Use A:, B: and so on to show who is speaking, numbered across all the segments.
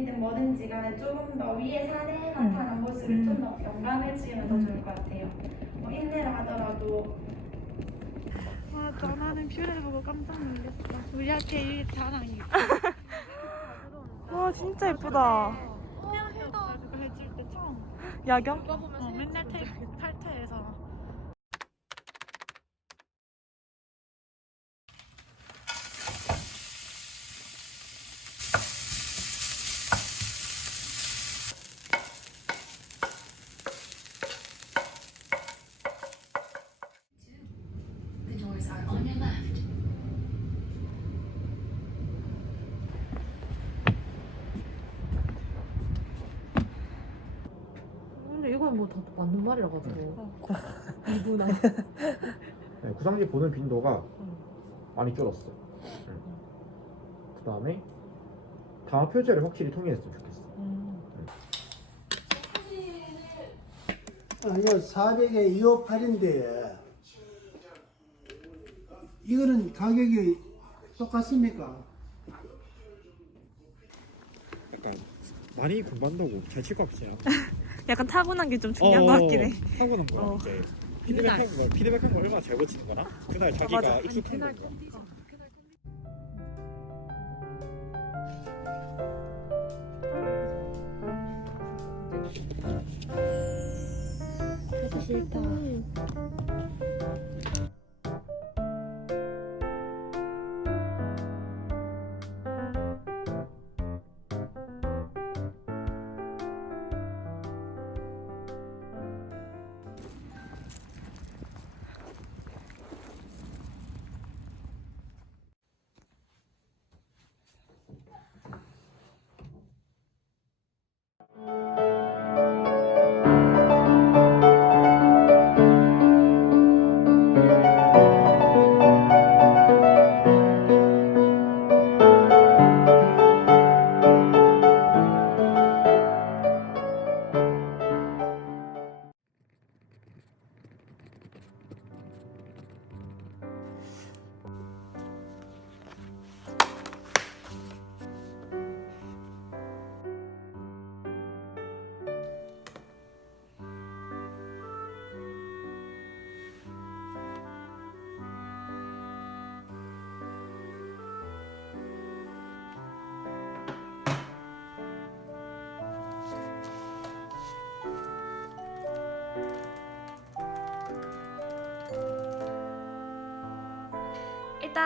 A: 뭐든지 간에 조금 더 위에 산에 나타난 모습을
B: 음.
A: 좀더 영감을 지으면 더 좋을 것 같아요. 뭐 인내를 하더라도
C: 와, 전하는 뷰를 보고 깜짝 놀랐어. 우리 학교 일 자랑이야.
B: 와 진짜 예쁘다.
C: 그거 해줄 때 처음.
B: 야경?
D: 이건 뭐다 맞는 말이라 가지고 이분아
E: 네, 구상지 보는 빈도가 많이 줄었어. 그 다음에 단어 표제를 확실히 통일했으면 좋겠어.
F: 아니요, 400에 258인데 이거는 가격이 똑같습니까?
E: 약간 많이 공부한다고 잘칠것 같지 않아?
B: 약간 타고난 게 좀 중요한 것 같긴 해.
E: 타고난 거야
B: 어.
E: 이제 피드백 한 거 피드백 한 거 얼마나 잘 고치는 거나 그날 자기가
B: 맞아.
E: 익숙한 거야.
D: 하기 싫다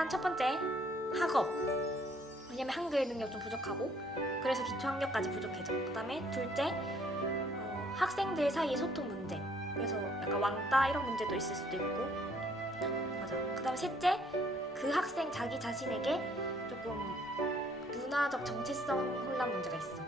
G: 일단 첫 번째 학업. 왜냐면 한글 능력 좀 부족하고 그래서 기초 학력까지 부족해져. 그다음에 둘째 어, 학생들 사이의 소통 문제. 그래서 약간 왕따 이런 문제도 있을 수도 있고. 맞아. 그다음에 셋째 그 학생 자기 자신에게 조금 문화적 정체성 혼란 문제가 있어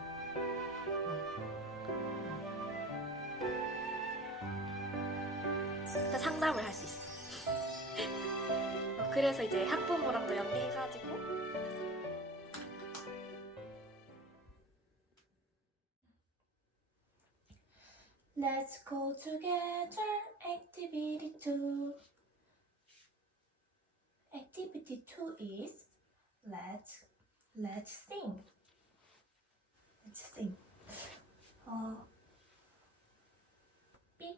G: 그래서 이제 학부모랑도 연계해가지고
A: Let's go together activity 2 Activity 2 is let's let's sing Let's sing uh, beep,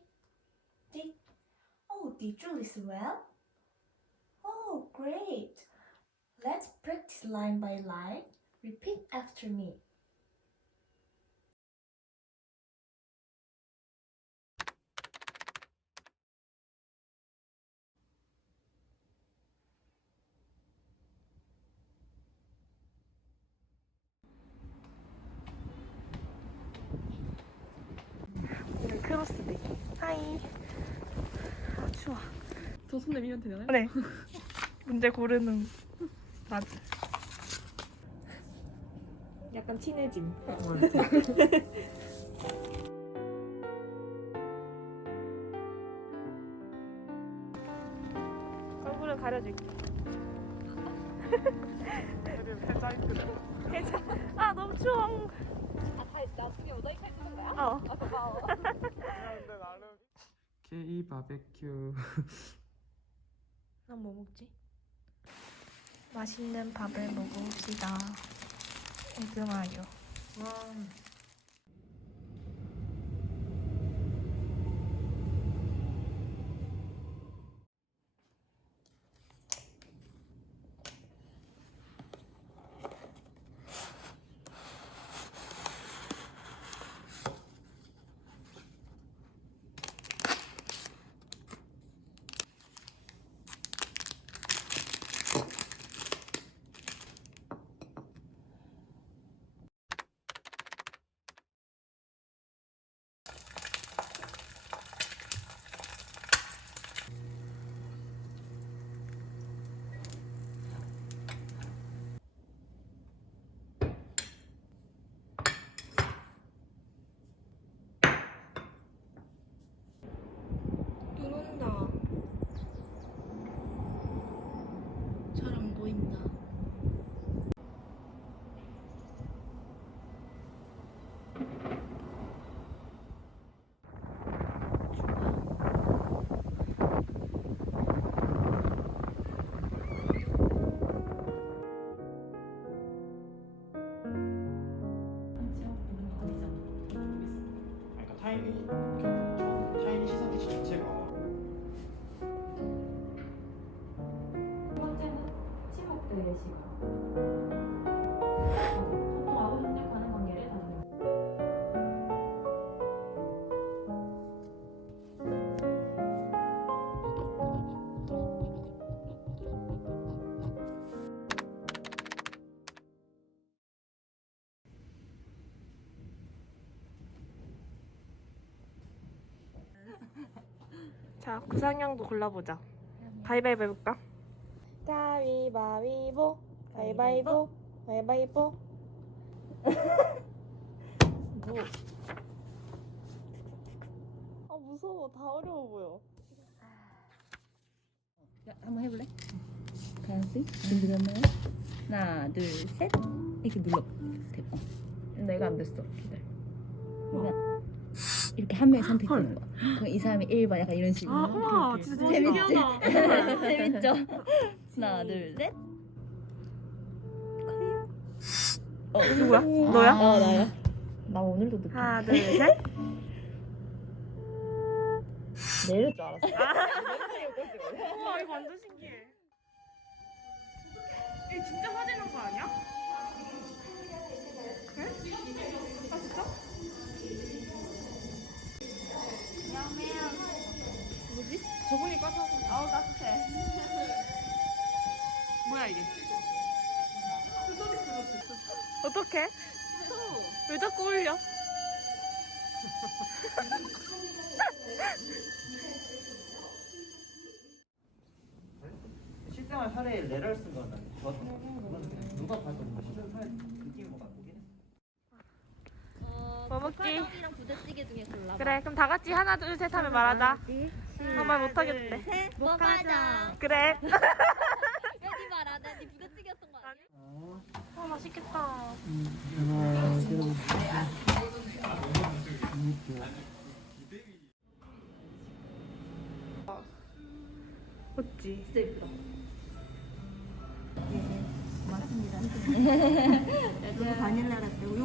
A: did, Oh, did you listen well? Oh, great! Let's practice line by line. Repeat after me.
B: 오늘 크로스백. 하이. 아 추워.
D: 저손 내밀면 되나요?
B: 네. 문제 고르는 맛. 약간 친해짐. 얼굴은 가려줄게. 회자. 아 너무 추워.
D: 나중에 모자이크 해주는 거야?
B: 어.
D: 아 고마워
H: K 바베큐
B: 난뭐 먹지? 맛있는 밥을 먹읍시다. 에그마요.
D: 눈
I: 자,
B: 구상형도 골라보자. 가위바위보 해볼까? 가위바위보, 가위바위보, 가위바위보. 뭐? 아 무서워, 다 어려워 보여.
J: 한번 해볼래? 가연씨 준비됐나요? 하나 둘 셋 이렇게 눌러 대박
K: 내가 안 됐어. 기다려.
J: 그러면 이렇게 한 명이 선택되는 거야 그럼 이 사람이 1번 약간 이런 식으로
B: 아, 우와, 진짜
J: 재밌지?
B: 신기하다.
J: 재밌죠? 하나 둘 셋 어,
B: 누구야? 너야?
J: 어 나야
K: 나 오늘도 늦게.
B: 하나, 둘, 셋.
K: 내릴 줄 알았어.
B: 우와, 이거 완전 신기해. 이거 진짜 화내는 거 아니야? 그래? 아, 진짜? 뭐지? 저분이 꺼서 아우 따뜻해. 뭐야 이게? 어떡해? 왜 자꾸 울려?
I: 실생활 사례에 레를 쓴 거는 저 그건 누가 봐도 뭐 실생활 사례 느낌인 것 같긴 해.
B: 뭐 먹기?
J: 랑 부대찌개 중에 골라
B: 그래 그럼 다 같이 하나 둘 셋 하면 말하자. 아, 말 못하겠대.
J: 목화장
B: 그래.
J: 여기 말아 나네 부대찌개였던 거 아니야?
B: 아 맛있겠다. 그치.
J: 진짜 예쁘다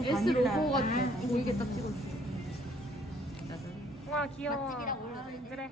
K: S 로고가 보이게 딱 찍어줘.
B: 와 귀여워.
J: 맛집이랑.
B: 그래.